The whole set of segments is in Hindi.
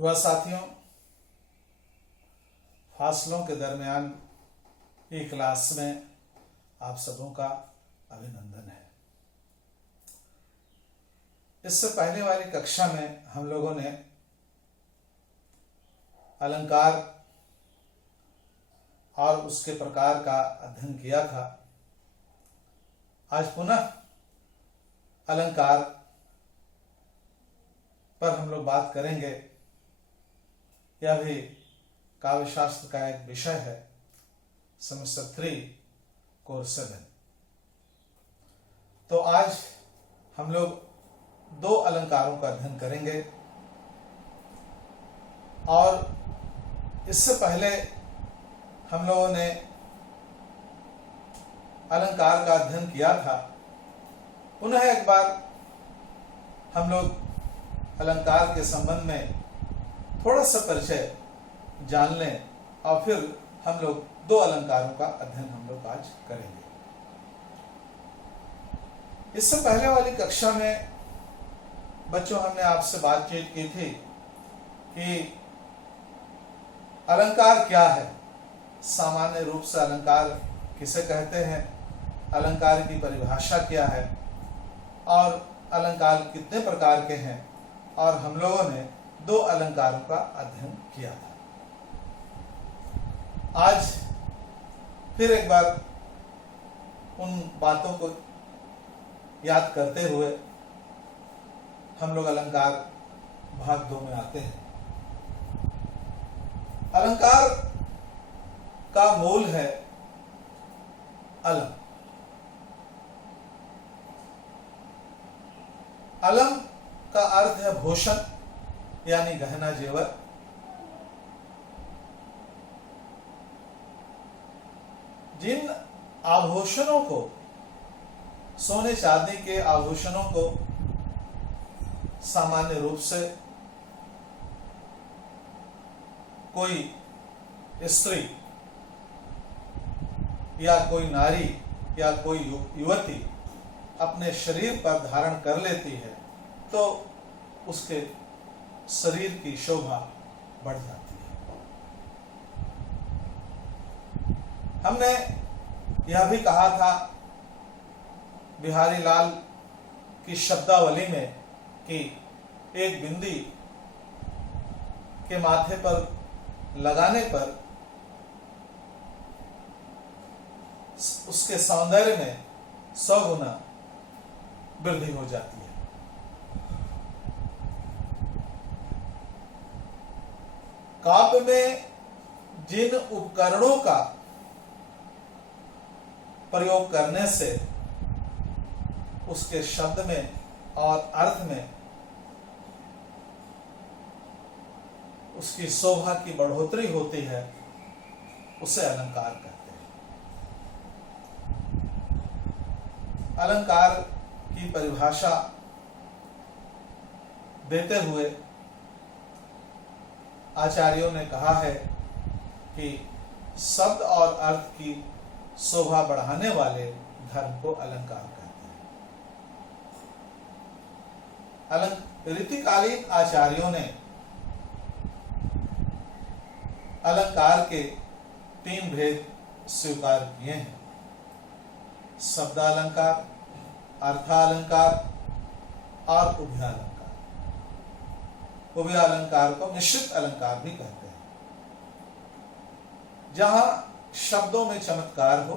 युवा साथियों, फासलों के दरमियान की क्लास में आप सबों का अभिनंदन है। इससे पहले वाली कक्षा में हम लोगों ने अलंकार और उसके प्रकार का अध्ययन किया था। आज पुनः अलंकार पर हम लोग बात करेंगे। यह भी काव्य शास्त्र का एक विषय है, सेमेस्टर 3 कोर्स 7। तो आज हम लोग 2 अलंकारों का अध्ययन करेंगे और इससे पहले हम लोगों ने अलंकार का अध्ययन किया था। पुनः एक बार हम लोग अलंकार के संबंध में थोड़ा सा परिचय जान लें और फिर हम लोग 2 अलंकारों का अध्ययन हम लोग आज करेंगे। इससे पहले वाली कक्षा में बच्चों हमने आपसे बातचीत की थी कि अलंकार क्या है, सामान्य रूप से अलंकार किसे कहते हैं, अलंकार की परिभाषा क्या है और अलंकार कितने प्रकार के हैं, और हम लोगों ने 2 अलंकारों का अध्ययन किया था। आज फिर एक बार उन बातों को याद करते हुए हम लोग अलंकार भाग 2 में आते हैं। अलंकार का मूल है अलम। अलम का अर्थ है भूषण, यानी गहना जेवर। जिन आभूषणों को, सोने चांदी के आभूषणों को सामान्य रूप से कोई स्त्री या कोई नारी या कोई युवती अपने शरीर पर धारण कर लेती है तो उसके शरीर की शोभा बढ़ जाती है। हमने यह भी कहा था बिहारी लाल की शब्दावली में कि एक बिंदी के माथे पर लगाने पर उसके सौंदर्य में 100 गुना वृद्धि हो जाती है। काव्य में जिन उपकरणों का प्रयोग करने से उसके शब्द में और अर्थ में उसकी शोभा की बढ़ोतरी होती है, उसे अलंकार कहते हैं। अलंकार की परिभाषा देते हुए आचार्यों ने कहा है कि शब्द और अर्थ की शोभा बढ़ाने वाले धर्म को अलंकार कहते हैं। रीतिकालीन आचार्यों ने अलंकार के 3 भेद स्वीकार किए हैं: शब्दालंकार, अर्थालंकार और उभयालंकार। उभयालंकार को मिश्रित अलंकार भी कहते हैं। जहां शब्दों में चमत्कार हो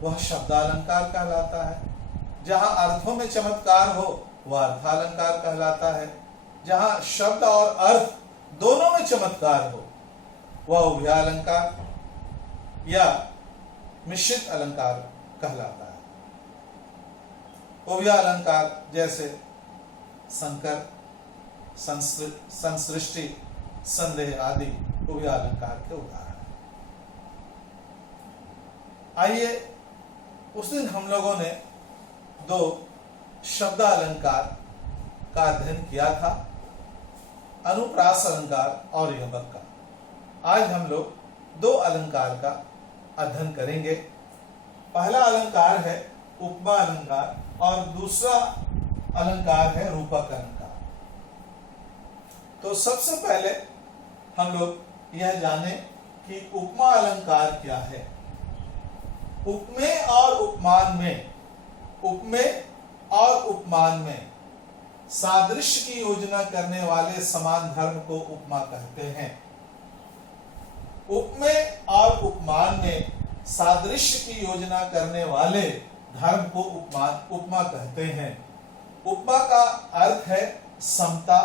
वह शब्दालंकार कहलाता है, जहां अर्थों में चमत्कार हो वह अर्थालंकार कहलाता है, जहां शब्द और अर्थ दोनों में चमत्कार हो वह उभयालंकार या मिश्रित अलंकार कहलाता है। उभयालंकार जैसे संकर, संसृष्टि, संदेह आदि उभयालंकार के उदाहरण हैं। आइए, उस दिन हम लोगों ने 2 शब्दालंकार का अध्ययन किया था, अनुप्रास अलंकार और यमक का। आज हम लोग 2 अलंकार का अध्ययन करेंगे। पहला अलंकार है उपमा अलंकार और दूसरा अलंकार है रूपक अलंकार। तो सबसे पहले हम लोग यह जाने कि उपमा अलंकार क्या है। उपमेय और उपमान में सादृश्य की योजना करने वाले समान धर्म को उपमा कहते हैं। उपमेय और उपमान में सादृश्य की योजना करने वाले धर्म को उपमा कहते हैं। उपमा का अर्थ है समता,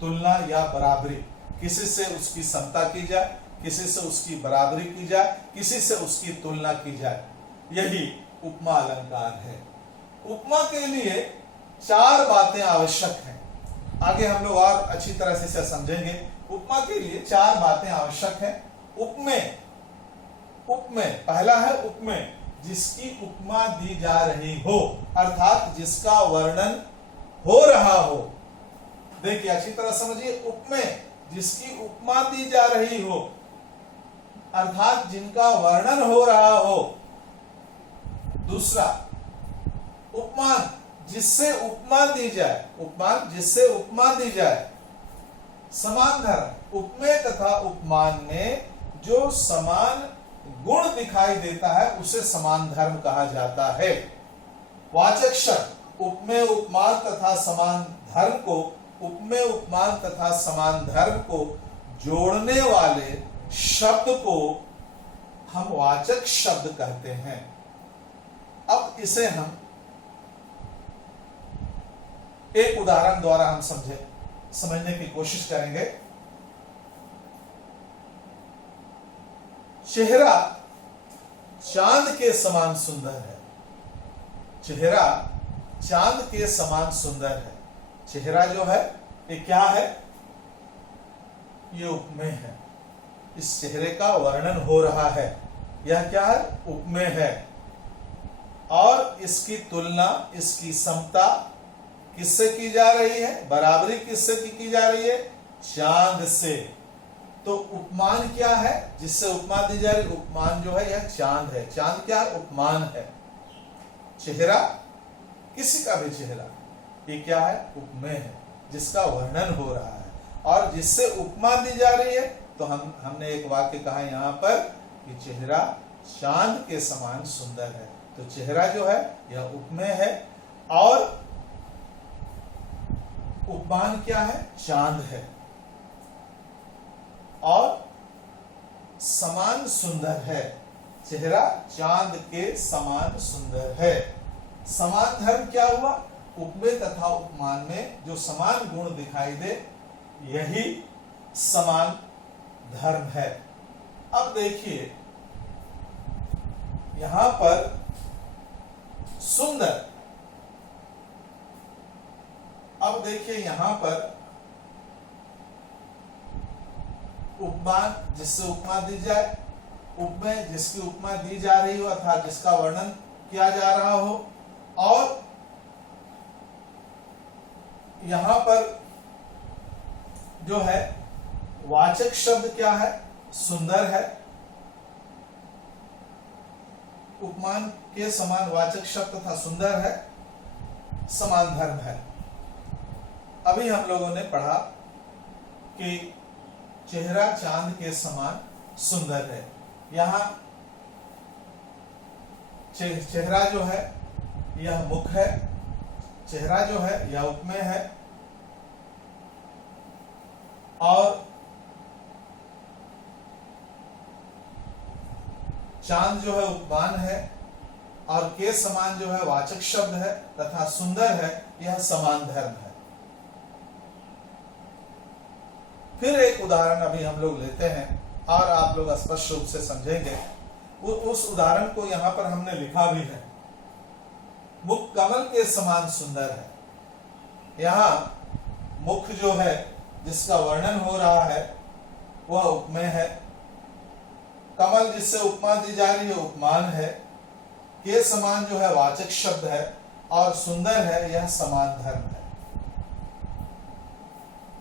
तुलना या बराबरी। किसी से उसकी समता की जाए, किसी से उसकी बराबरी की जाए, किसी से उसकी तुलना की जाए, यही उपमा अलंकार है। उपमा के लिए 4 बातें आवश्यक हैं। आगे हम लोग और अच्छी तरह से इसे समझेंगे। उपमा के लिए 4 बातें आवश्यक हैं। उपमेय पहला है उपमेय, जिसकी उपमा दी जा रही हो, अर्थात जिसका वर्णन हो रहा हो। देखिए अच्छी तरह समझिए, उपमेय जिसकी उपमा दी जा रही हो, अर्थात जिनका वर्णन हो रहा हो। दूसरा, उपमान जिससे उपमा दी जाए। समान धर्म, उपमेय तथा उपमान में जो समान गुण दिखाई देता है उसे समान धर्म कहा जाता है। वाचक शब्द उपमेय उपमान तथा समान धर्म को जोड़ने वाले शब्द को हम वाचक शब्द कहते हैं। अब इसे हम एक उदाहरण द्वारा हम समझने की कोशिश करेंगे। चेहरा चांद के समान सुंदर है। चेहरा चांद के समान सुंदर है। चेहरा जो है ये क्या है? ये उपमेय है। इस चेहरे का वर्णन हो रहा है, यह क्या है? उपमेय है। और इसकी तुलना, इसकी समता किससे की जा रही है? बराबरी किससे की जा रही है? चांद से। तो उपमान क्या है जिससे उपमा दी जा रही? उपमान जो है यह चांद है। चांद क्या है? उपमान है। चेहरा, किसी का भी चेहरा, ये क्या है? उपमेय है, जिसका वर्णन हो रहा है। और जिससे उपमा दी जा रही है, तो हमने एक वाक्य कहा यहाँ पर कि चेहरा चांद के समान सुंदर है। तो चेहरा जो है यह उपमेय है और उपमान क्या है? चांद है। और समान सुंदर है। चेहरा चांद के समान सुंदर है। समान धर्म क्या हुआ? उपमेय तथा उपमान में जो समान गुण दिखाई दे, यही समान धर्म है। अब देखिए यहां पर सुंदर, अब देखिए यहां पर उपमान जिससे उपमा दी जाए, उपमेय जिसकी उपमा दी जा रही हो अर्थात जिसका वर्णन किया जा रहा हो, और यहां पर जो है वाचक शब्द क्या है? सुंदर है। उपमान के समान वाचक शब्द तथा सुंदर है, समान धर्म है। अभी हम लोगों ने पढ़ा कि चेहरा चांद के समान सुंदर है। यहां चेहरा जो है यह मुख है। चेहरा जो है यह उपमेय है और चांद जो है उपमान है और के समान जो है वाचक शब्द है तथा सुंदर है, यह समान धर्म है। फिर एक उदाहरण अभी हम लोग लेते हैं और आप लोग स्पष्ट रूप से समझेंगे। उस उदाहरण को यहां पर हमने लिखा भी है। मुख कमल के समान सुंदर है। यहां मुख जो है जिसका वर्णन हो रहा है वह उपमेय है। कमल जिससे उपमा दी जा रही है उपमान है। के समान जो है वाचक शब्द है और सुंदर है, यह समान धर्म है।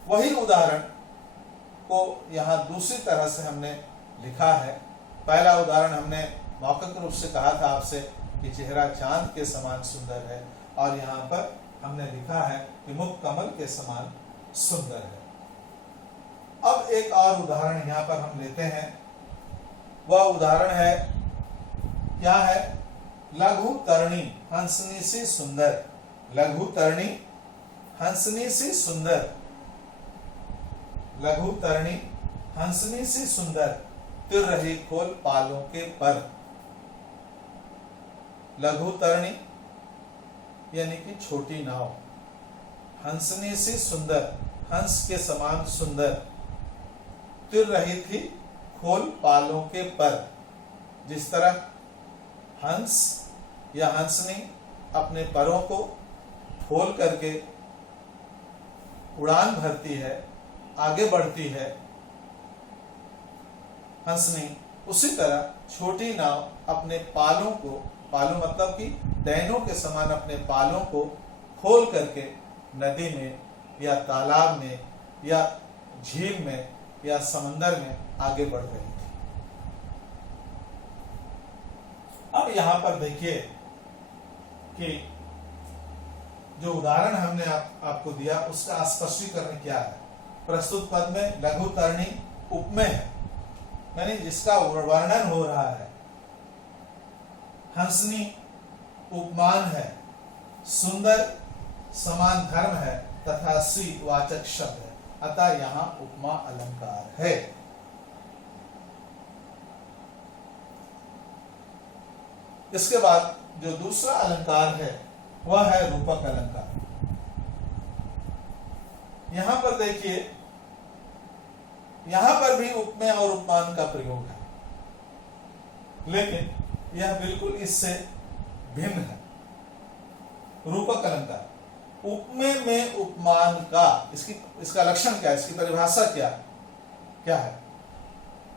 वही उदाहरण को यहां दूसरी तरह से हमने लिखा है। पहला उदाहरण हमने मौखिक रूप से कहा था आपसे कि चेहरा चांद के समान सुंदर है, और यहां पर हमने लिखा है कि मुख कमल के समान सुंदर है। अब एक और उदाहरण यहाँ पर हम लेते हैं। वह उदाहरण है, क्या है? लघु तरणी हंसनी सी सुंदर। लघु तरणी हंसनी सी सुंदर। लघु तरणी हंसनी सी सुंदर, तिर रही खोल पालों के पर। लघु तरणी यानी कि छोटी नाव, हंसनी सी सुंदर, हंस के समान सुंदर, तिर रही थी खोल पालों के पर। जिस तरह हंस या हंसनी अपने परों को खोल करके उड़ान भरती है, आगे बढ़ती है हंसनी, उसी तरह छोटी नाव अपने पालों को, पालों मतलब कि डैनों के समान अपने पालों को खोल करके नदी में या तालाब में या झील में या समंदर में आगे बढ़ रही थी। अब यहां पर देखिए कि जो उदाहरण हमने आपको दिया उसका स्पष्टीकरण क्या है। प्रस्तुत पद में लघु तरणी उपमेय है, यानी जिसका वर्णन हो रहा है। हंसनी उपमान है, सुंदर समान धर्म है तथा सी वाचक शब्द है, अतः यहां उपमा अलंकार है। इसके बाद जो दूसरा अलंकार है वह है रूपक अलंकार। यहां पर देखिए, यहां पर भी उपमेय और उपमान का प्रयोग है, लेकिन यह बिल्कुल इससे भिन्न है। रूपक अलंकार, उपमेय में उपमान का इसका लक्षण क्या है, इसकी परिभाषा क्या है?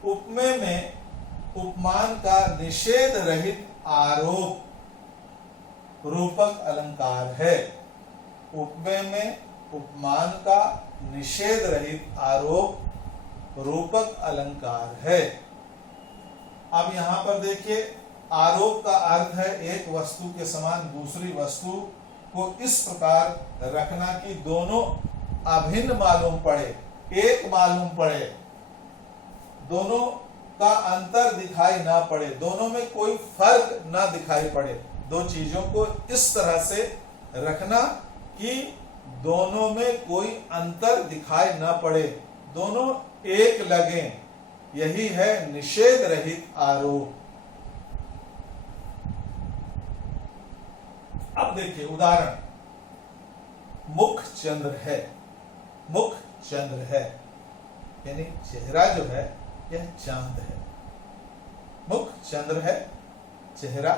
उपमेय में उपमान का निषेध रहित आरोप रूपक अलंकार है। उपमेय में उपमान का निषेध रहित आरोप रूपक अलंकार है। अब यहां पर देखिए, आरोप का अर्थ है एक वस्तु के समान दूसरी वस्तु को इस प्रकार रखना कि दोनों अभिन्न मालूम पड़े, एक मालूम पड़े, दोनों का अंतर दिखाई ना पड़े, दोनों में कोई फर्क ना दिखाई पड़े। दो चीजों को इस तरह से रखना कि दोनों में कोई अंतर दिखाई ना पड़े, दोनों एक लगे, यही है निषेध रहित आरोप। अब देखिए उदाहरण, मुख चंद्र है। मुख चंद्र है यानी चेहरा जो है यह चांद है। मुख चंद्र है, चेहरा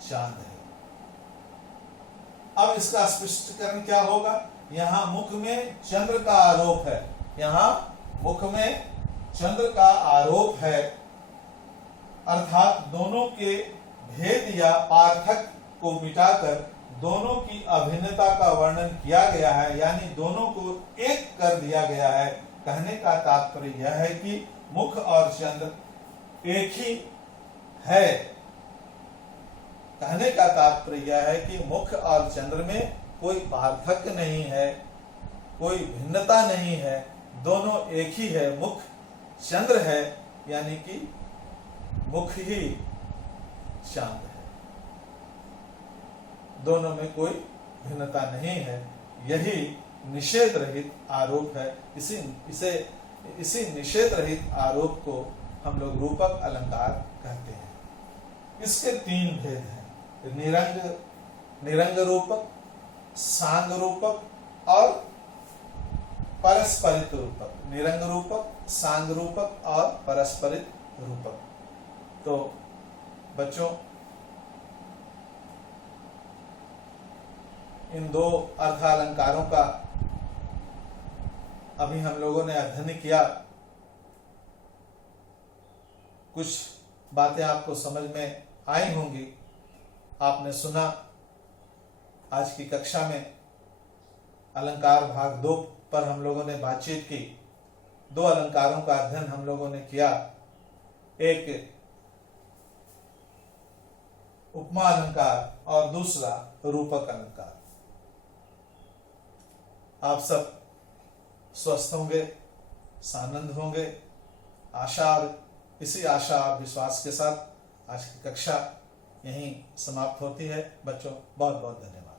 चांद है। अब इसका स्पष्टीकरण क्या होगा? यहां मुख में चंद्र का आरोप है, यहां मुख में चंद्र का आरोप है, अर्थात दोनों के भेद या पार्थक को मिटाकर दोनों की अभिन्नता का वर्णन किया गया है, यानी दोनों को एक कर दिया गया है। कहने का तात्पर्य यह है कि मुख और चंद्र एक ही है। कहने का तात्पर्य यह है कि मुख और चंद्र में कोई पार्थक्य नहीं है, कोई भिन्नता नहीं है, दोनों एक ही है। मुख चंद्र है यानी कि मुख ही चांद है, दोनों में कोई भिन्नता नहीं है। यही निषेध रहित आरोप है। इसी निषेध रहित आरोप को हम लोग रूपक अलंकार कहते हैं। इसके तीन भेद हैं, निरंग रूपक, सांग रूपक और परस्परित रूपक। निरंग रूपक, सांग रूपक और परस्परित रूपक। तो बच्चों, इन दो अर्थालंकारों का अभी हम लोगों ने अध्ययन किया। कुछ बातें आपको समझ में आई होंगी, आपने सुना। आज की कक्षा में अलंकार भाग 2 पर हम लोगों ने बातचीत की। दो अलंकारों का अध्ययन हम लोगों ने किया, एक उपमा अलंकार और दूसरा रूपक अलंकार। आप सब स्वस्थ होंगे, सानंद होंगे। आशा और इसी आशा और विश्वास के साथ आज की कक्षा यहीं समाप्त होती है। बच्चों बहुत बहुत धन्यवाद।